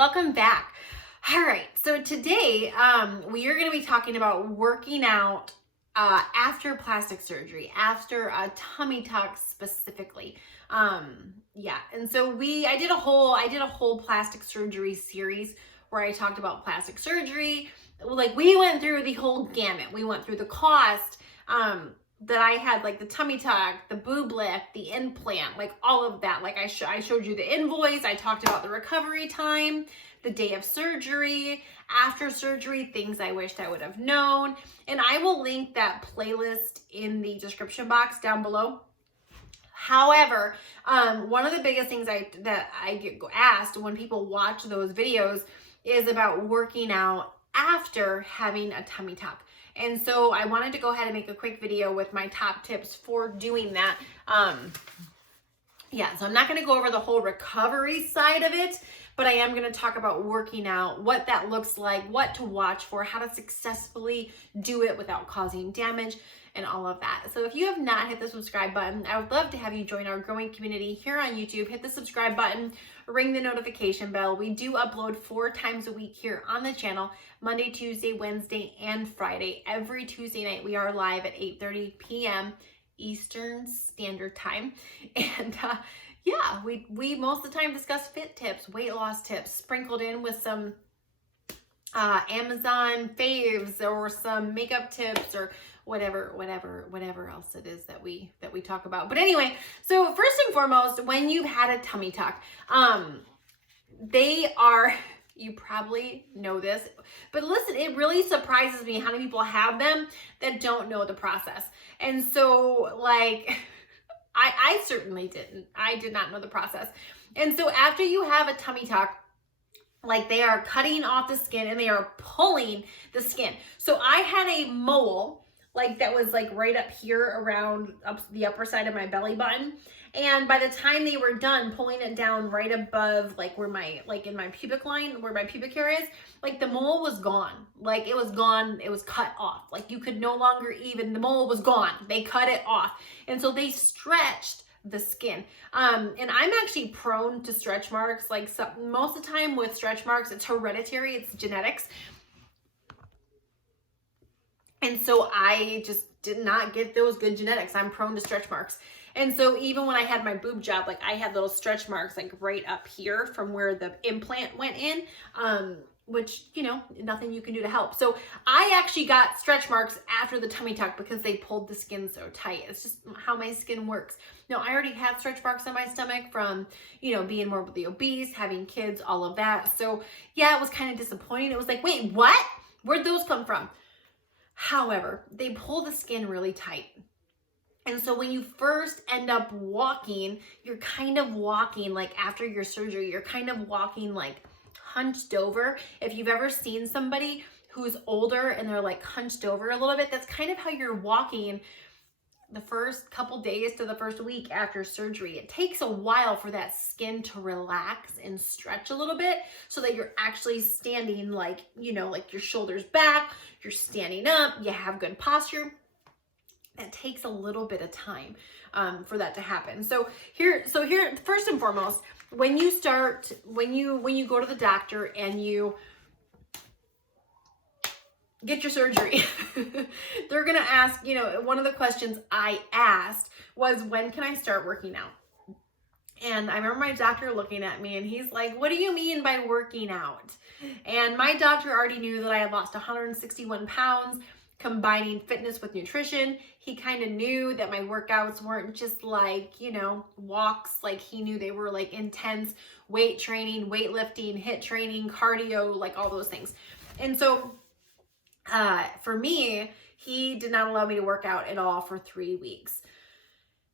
welcome back. All right, so today we are going to be talking about working out after plastic surgery, after a tummy tuck specifically. And so I did a whole plastic surgery series where I talked about plastic surgery. Like, we went through the whole gamut. We went through the cost that I had, like the tummy tuck, the boob lift, the implant, like all of that. Like I showed you the invoice. I talked about the recovery time, the day of surgery, after surgery, things I wished I would have known. And I will link that playlist in the description box down below. However, one of the biggest things that I get asked when people watch those videos is about working out after having a tummy tuck. And so I wanted to go ahead and make a quick video with my top tips for doing that. So I'm not going to go over the whole recovery side of it, but I am going to talk about working out, what that looks like, what to watch for, how to successfully do it without causing damage, and all of that. So if you have not hit the subscribe button, I would love to have you join our growing community here on YouTube. Hit the subscribe button, ring the notification bell. We do upload 4 times a week here on the channel, Monday, Tuesday, Wednesday, and Friday. Every Tuesday night we are live at 8:30 p.m. Eastern Standard Time. And we most of the time discuss fit tips, weight loss tips, sprinkled in with some Amazon faves or some makeup tips or whatever else it is that we talk about. But anyway, so first and foremost, when you've had a tummy tuck, you probably know this, but listen, it really surprises me how many people have them that don't know the process. And so, like, I certainly didn't. I did not know the process. And so after you have a tummy tuck, like, they are cutting off the skin and they are pulling the skin. So I had a mole, like, that was like right up here around the upper side of my belly button. And by the time they were done pulling it down right above, like, where in my pubic line, where my pubic hair is, like, the mole was gone. Like, it was gone. It was cut off. Like, you could no longer the mole was gone. They cut it off. And so they stretched the skin. And I'm actually prone to stretch marks. Like, most of the time with stretch marks, it's hereditary, it's genetics. And so I just did not get those good genetics. I'm prone to stretch marks. And so even when I had my boob job, like, I had little stretch marks, like, right up here from where the implant went in, which, nothing you can do to help. So I actually got stretch marks after the tummy tuck because they pulled the skin so tight. It's just how my skin works. Now, I already had stretch marks on my stomach from, being morbidly obese, having kids, all of that. So yeah, it was kind of disappointing. It was like, wait, what? Where'd those come from? However, they pull the skin really tight. And so when you first end up walking, you're kind of walking, like, after your surgery, you're kind of walking like hunched over. If you've ever seen somebody who's older and they're like hunched over a little bit, that's kind of how you're walking the first couple days to the first week after surgery. It takes a while for that skin to relax and stretch a little bit so that you're actually standing, like, like your shoulders back, you're standing up, you have good posture. It takes a little bit of time for that to happen. So here, first and foremost, when you go to the doctor and you get your surgery, they're going to ask, one of the questions I asked was, when can I start working out? And I remember my doctor looking at me and he's like, what do you mean by working out? And my doctor already knew that I had lost 161 pounds, combining fitness with nutrition. He kind of knew that my workouts weren't just like, walks. Like, he knew they were like intense weight training, weightlifting, HIIT training, cardio, like all those things. And so for me, he did not allow me to work out at all for 3 weeks.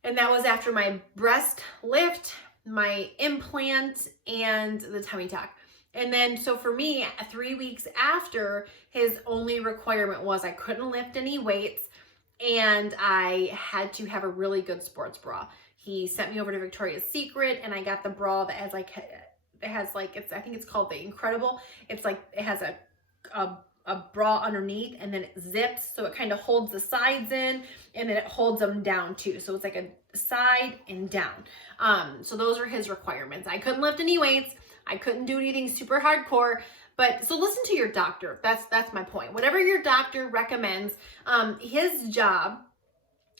And that was after my breast lift, my implant, and the tummy tuck. And then, so for me, 3 weeks after, his only requirement was I couldn't lift any weights and I had to have a really good sports bra. He sent me over to Victoria's Secret and I got the bra that has I think it's called the Incredible. It's like, it has a bra underneath and then it zips. So it kind of holds the sides in and then it holds them down too. So it's like a side and down. So those are his requirements. I couldn't lift any weights. I couldn't do anything super hardcore. But so listen to your doctor. That's my point. Whatever your doctor recommends, his job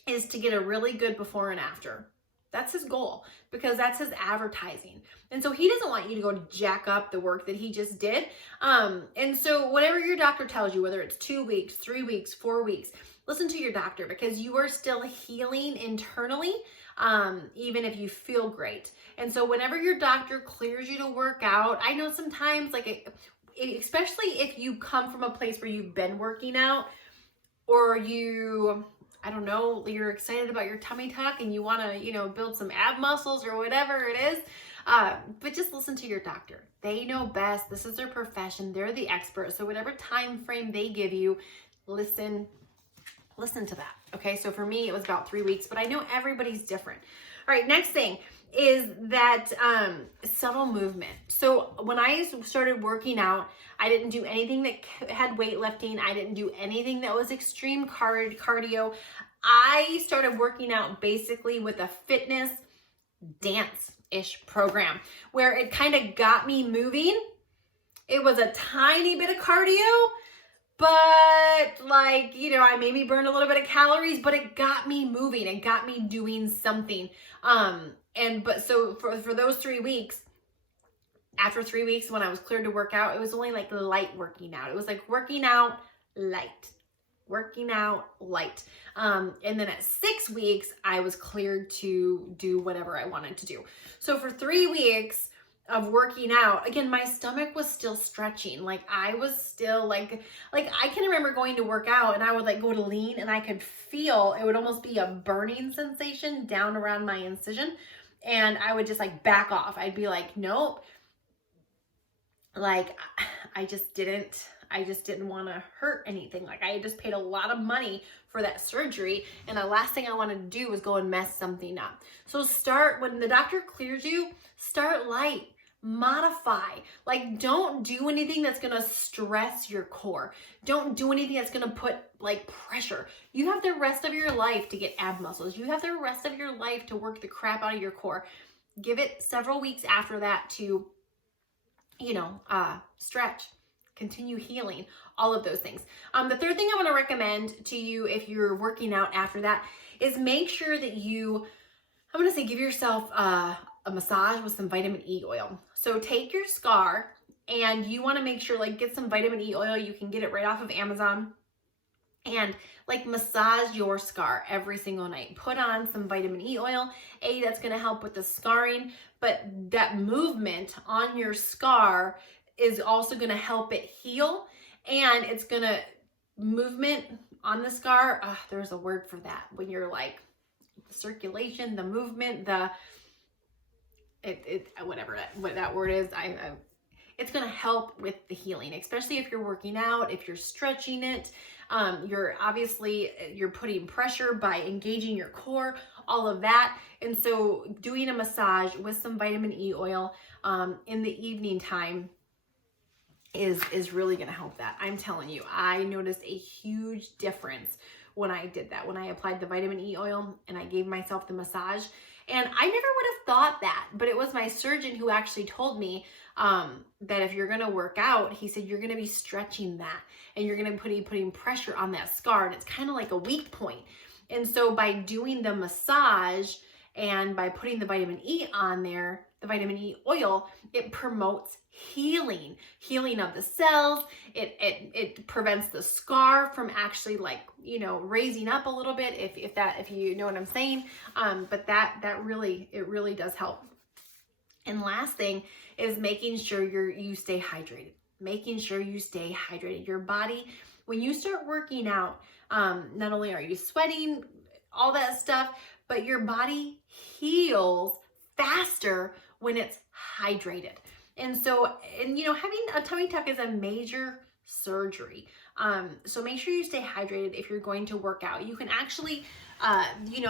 is to get a really good before and after. That's his goal, because that's his advertising. And so he doesn't want you to go jack up the work that he just did. And so whatever your doctor tells you, whether it's 2 weeks, 3 weeks, 4 weeks, listen to your doctor, because you are still healing internally, even if you feel great. And so whenever your doctor clears you to work out, I know sometimes especially if you come from a place where you've been working out, or I don't know, you're excited about your tummy tuck and you want to, build some ab muscles or whatever it is. But just listen to your doctor. They know best. This is their profession. They're the expert. So whatever time frame they give you, listen to that. Okay. So for me, it was about 3 weeks, but I know everybody's different. All right. Next thing is that subtle movement. So when I started working out, I didn't do anything that had weightlifting. I didn't do anything that was extreme cardio. I started working out basically with a fitness dance-ish program where it kind of got me moving. It was a tiny bit of cardio, but I maybe burned a little bit of calories, but it got me moving. It got me doing something. So for those 3 weeks, after 3 weeks, when I was cleared to work out, it was only like light working out. It was like working out light. And then at 6 weeks, I was cleared to do whatever I wanted to do. So for 3 weeks of working out, again, my stomach was still stretching. I was still I can remember going to work out and I would go to lean and I could feel, it would almost be a burning sensation down around my incision. And I would just back off. I'd be like, nope. I just didn't want to hurt anything. I had just paid a lot of money for that surgery, and the last thing I wanted to do was go and mess something up. So when the doctor clears you, start light, modify. Don't do anything that's going to stress your core. Don't do anything that's going to put pressure. You have the rest of your life to get ab muscles. You have the rest of your life to work the crap out of your core. Give it several weeks after that to stretch, continue healing, all of those things. The third thing I want to recommend to you if you're working out after that is make sure that give yourself a massage with some vitamin E oil. So take your scar and you want to make sure get some vitamin E oil. You can get it right off of Amazon. And massage your scar every single night. Put on some vitamin E oil. That's going to help with the scarring, but that movement on your scar is also going to help it heal, and it's going to movement on the scar. There's a word for that when you're the circulation, the movement, whatever that word is. It's going to help with the healing, especially if you're working out, if you're stretching it. You're putting pressure by engaging your core, all of that. And so doing a massage with some vitamin E oil in the evening time is really going to help that. I'm telling you, I noticed a huge difference when I did that, when I applied the vitamin E oil and I gave myself the massage. And I never would have thought that, but it was my surgeon who actually told me that if you're going to work out, he said, you're going to be stretching that and you're going to be putting pressure on that scar. And it's kind of like a weak point. And so by doing the massage and by putting the vitamin E on there, the vitamin E oil, it promotes healing of the cells. It prevents the scar from actually raising up a little bit, if you know what I'm saying. But it really does help. And last thing is making sure you stay hydrated. Making sure you stay hydrated. Your body, when you start working out, not only are you sweating, all that stuff, but your body heals faster when it's hydrated. And so, having a tummy tuck is a major surgery. So make sure you stay hydrated if you're going to work out. You can actually,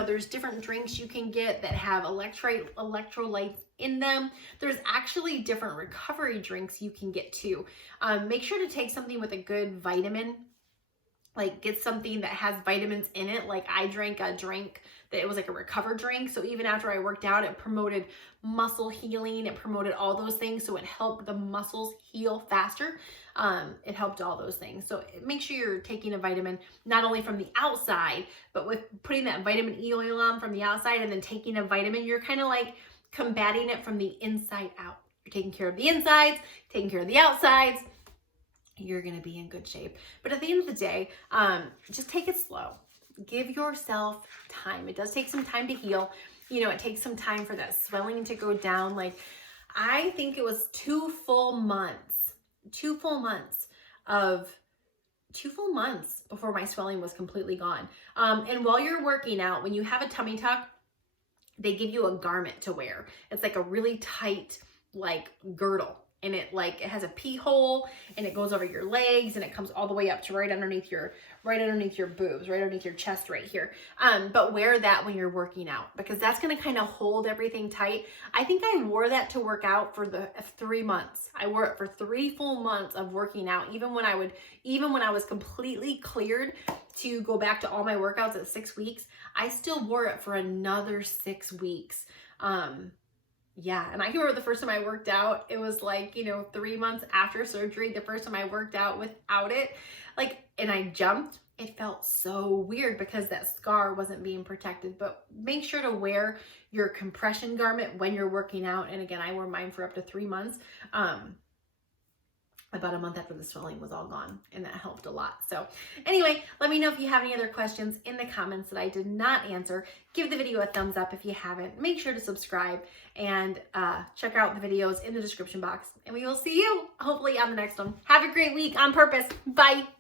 there's different drinks you can get that have electrolytes in them. There's actually different recovery drinks you can get too. Make sure to take something with a good vitamin. Get something that has vitamins in it. I drank a drink that it was like a recover drink. So even after I worked out, it promoted muscle healing. It promoted all those things. So it helped the muscles heal faster. It helped all those things. So make sure you're taking a vitamin, not only from the outside, but with putting that vitamin E oil on from the outside and then taking a vitamin, you're kind of like combating it from the inside out. You're taking care of the insides, taking care of the outsides. You're going to be in good shape. But at the end of the day, just take it slow. Give yourself time. It does take some time to heal. You know, it takes some time for that swelling to go down. Like, I think it was 2 full months before my swelling was completely gone. And while you're working out, when you have a tummy tuck, they give you a garment to wear. It's like a really tight, like, girdle. And it has a pee hole, and it goes over your legs, and it comes all the way up to right underneath your boobs, right underneath your chest right here. But wear that when you're working out, because that's going to kind of hold everything tight. I think I wore that to work out for the 3 months. I wore it for 3 full months of working out. Even when I was completely cleared to go back to all my workouts at 6 weeks, I still wore it for another 6 weeks. Yeah, and I can remember the first time I worked out, it was like, 3 months after surgery, the first time I worked out without it, and I jumped. It felt so weird because that scar wasn't being protected. But make sure to wear your compression garment when you're working out. And again, I wore mine for up to 3 months. About a month after the swelling was all gone, and that helped a lot. So anyway, let me know if you have any other questions in the comments that I did not answer. Give the video a thumbs up if you haven't. Make sure to subscribe and check out the videos in the description box. And we will see you hopefully on the next one. Have a great week on purpose. Bye.